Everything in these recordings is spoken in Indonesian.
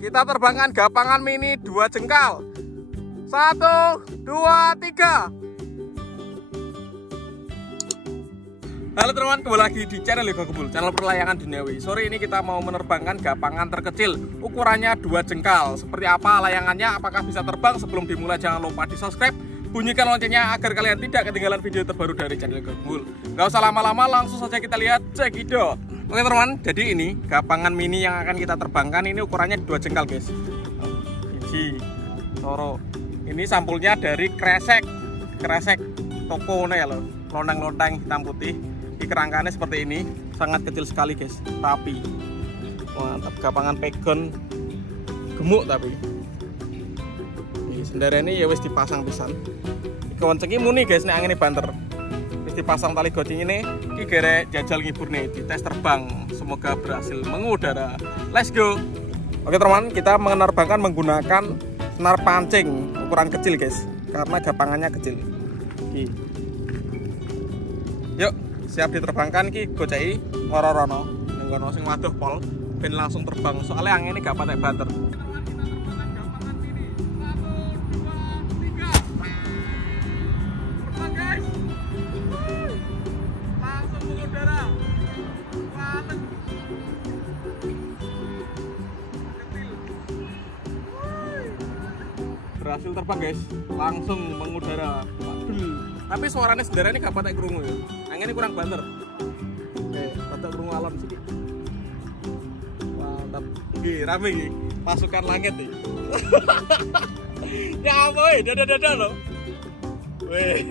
kita terbangkan gapangan mini 2 jengkal. 1, 2, 3. Halo teman-teman, kembali lagi di channel Lego Kebul, channel perlayangan duniawi. Sore ini kita mau menerbangkan gapangan terkecil, ukurannya 2 jengkal. Seperti apa layangannya, apakah bisa terbang? Sebelum dimulai jangan lupa di subscribe, bunyikan loncengnya agar kalian tidak ketinggalan video terbaru dari channel Lego Kebul. Gak usah lama-lama, langsung saja kita lihat cekidot. Oke teman-teman, jadi ini gapangan mini yang akan kita terbangkan. Ini ukurannya 2 jengkal guys. Biji, soro. Ini sampulnya dari kresek toko ya loh, lonteng-lonteng hitam putih. Di kerangkanya seperti ini, sangat kecil sekali guys, tapi mantap. Gapangan pegon gemuk tapi ini sendiri ini ya wis dipasang pisan. Kewencengi muni guys, nek angin banter wis dipasang tali gocing ini. Iki gerek jajal ngibur nih di tes terbang, semoga berhasil mengudara. Let's go. Oke teman, kita menerbangkan menggunakan senar pancing ukuran kecil guys, karena gapangannya kecil. Yuk, siap diterbangkan ki gocei ngororono ning kono sing waduh pol ben langsung terbang, soalnya angin ini gak patek banter. Terbang guys, langsung mengudara. Berhasil terbang guys, langsung mengudara. Tapi suaranya sebenarnya ini gak patek krungu ya. Angin ini kurang banter. Oke, patek krungu alam sini. Mantap. Oke, rame iki. Pasukan langit nih. Ya apa dada loh. Weh.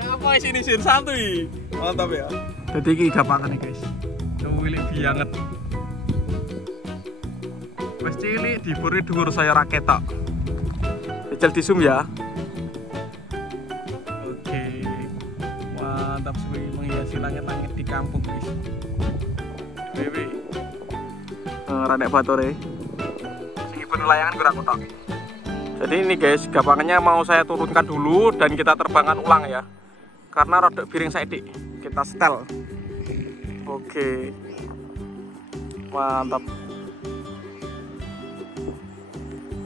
Ya apa sini santuy. Mantap ya. Jadi iki gapangan nih guys. Cilik banget. Wes cilik diburi dhuwur saya raketok. Jajal di zoom ya. Mantap sekali, menghiasi langit-langit di kampung guys. Wewe. Radek batore. Sing ibu layangan kurang kotak. Jadi ini guys, gapangannya mau saya turunkan dulu dan kita terbangkan ulang ya. Karena rodok piring saiki. Kita setel. Oke. Mantap.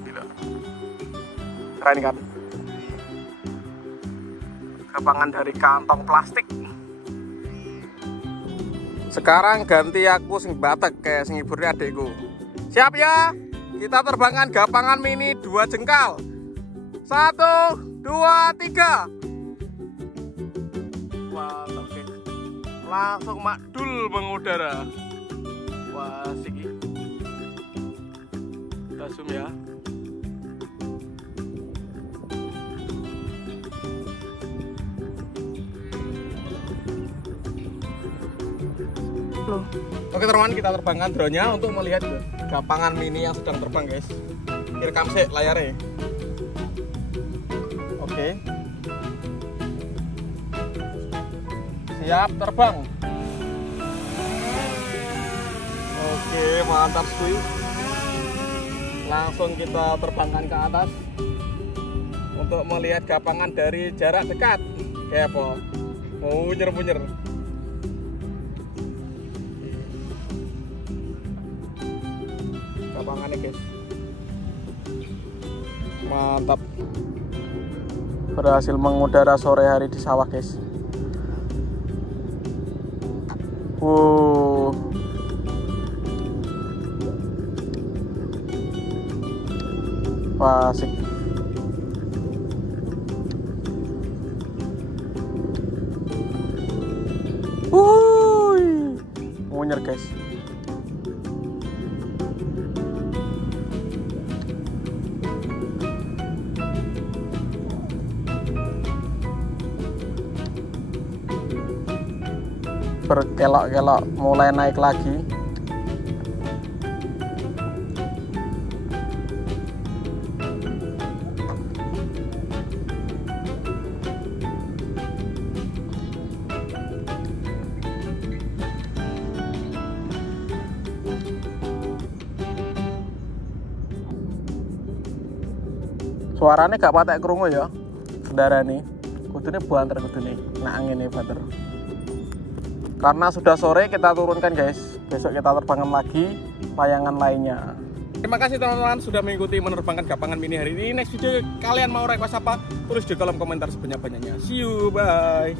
Gila. Keren kan? Gapangan dari kantong plastik. Sekarang ganti aku sing batek kayak sing hiburnya adekku. Siap ya? Kita terbangkan gapangan mini 2 jengkal. 1, 2, 3. Mantap guys. Langsung makdul mengudara. Wah, siki. Kita zoom ya. Oke teman-teman, kita terbangkan drone-nya untuk melihat gapangan mini yang sedang terbang guys. Rekam sih layarnya. Oke. Siap terbang. Oke, mantap sekali. Langsung kita terbangkan ke atas untuk melihat gapangan dari jarak dekat. Kayak apa? Munyer-munyer. Gapangannya guys, mantap. Berhasil mengudara sore hari di sawah guys. Wah, asik. Munyer guys. Berkelok-kelok mulai naik lagi. Suaranya gak patek krungu ya. Kendara nih. Kudune banter kudune. Nah angin banter. Karena sudah sore kita turunkan guys. Besok kita terbangkan lagi layangan lainnya. Terima kasih teman-teman sudah mengikuti menerbangkan gapangan mini hari ini. Next video kalian mau request apa? Tulis di kolom komentar sebanyak-banyaknya. See you, bye.